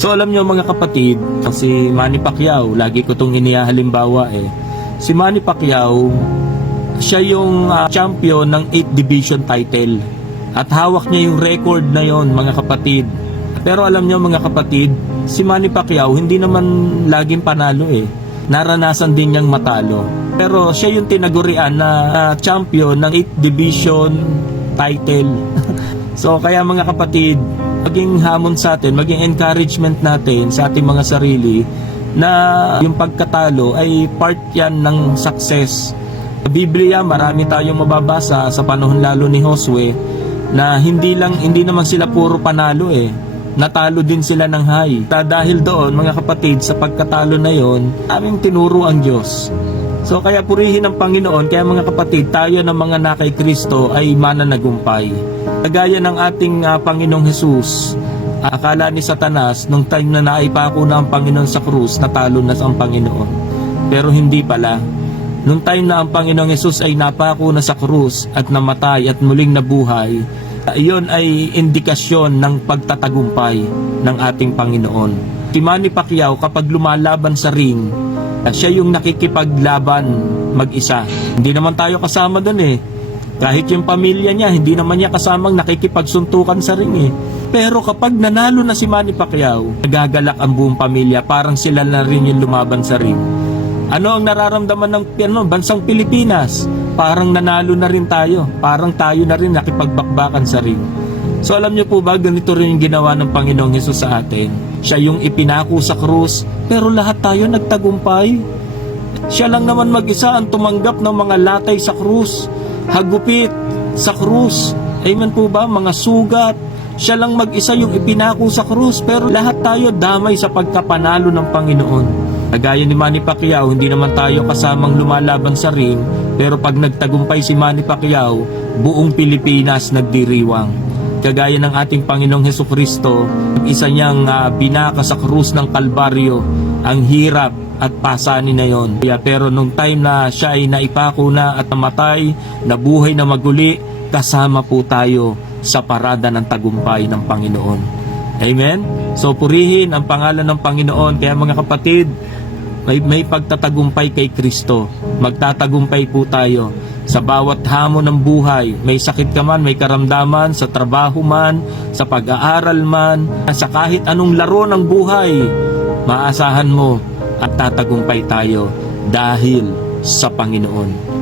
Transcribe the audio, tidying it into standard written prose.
So alam nyo mga kapatid, si Manny Pacquiao, lagi ko itong inihalimbawa Si Manny Pacquiao, siya yung champion ng 8th division title. At hawak niya yung record na yon mga kapatid. Pero alam nyo mga kapatid, si Manny Pacquiao hindi naman laging panalo Naranasan din niyang matalo. Pero siya yung tinagurian na champion ng 8th division title. So kaya mga kapatid, maging hamon sa atin, maging encouragement natin sa ating mga sarili na yung pagkatalo ay part yan ng success. Sa Biblia, marami tayong mababasa sa panahon lalo ni Josue na hindi naman sila puro panalo natalo din sila ng high. Dahil doon mga kapatid, sa pagkatalo na yon, aming tinuro ang Diyos. So kaya purihin ang Panginoon. Kaya mga kapatid, tayo ng mga nakay Kristo ay mananagumpay. Kagaya ng ating Panginoong Hesus, akala ni Satanas nung time na naipako na ang Panginoon sa krus, natalo na ang Panginoon. Pero hindi pala. Nung time na ang Panginoong Hesus ay napako na sa krus at namatay at muling nabuhay, iyon ay indikasyon ng pagtatagumpay ng ating Panginoon. Si Manny Pacquiao kapag lumalaban sa ring, siya yung nakikipaglaban mag-isa. Hindi naman tayo kasama doon Kahit yung pamilya niya, hindi naman niya kasamang nakikipagsuntukan sa ring Pero kapag nanalo na si Manny Pacquiao, nagagalak ang buong pamilya, parang sila na rin yung lumaban sa ring. Ano ang nararamdaman ng bansang Pilipinas? Parang nanalo na rin tayo. Parang tayo na rin nakipagbakbakan sa ring. So alam niyo po ba, ganito rin yung ginawa ng Panginoong Hesus sa atin. Siya yung ipinako sa krus, pero lahat tayo nagtagumpay. Siya lang naman mag-isa ang tumanggap ng mga latay sa krus, hagupit sa krus. Amen po ba? Mga sugat. Siya lang mag-isa yung ipinako sa krus, pero lahat tayo damay sa pagkapanalo ng Panginoon. Kagaya ni Manny Pacquiao, hindi naman tayo kasamang lumalaban sa ring, pero pag nagtagumpay si Manny Pacquiao, buong Pilipinas nagdiriwang. Kagaya ng ating Panginoong Hesukristo, isa niyang binaka sa krus ng Kalbaryo, ang hirap at pasanin na yon. Pero nung time na siya ay naipako na at namatay, nabuhay na maguli, kasama po tayo sa parada ng tagumpay ng Panginoon. Amen? So purihin ang pangalan ng Panginoon. Kaya mga kapatid, may pagtatagumpay kay Kristo. Magtatagumpay po tayo sa bawat hamon ng buhay. May sakit ka man, may karamdaman, sa trabaho man, sa pag-aaral man, sa kahit anong laro ng buhay, maasahan mo at tatagumpay tayo dahil sa Panginoon.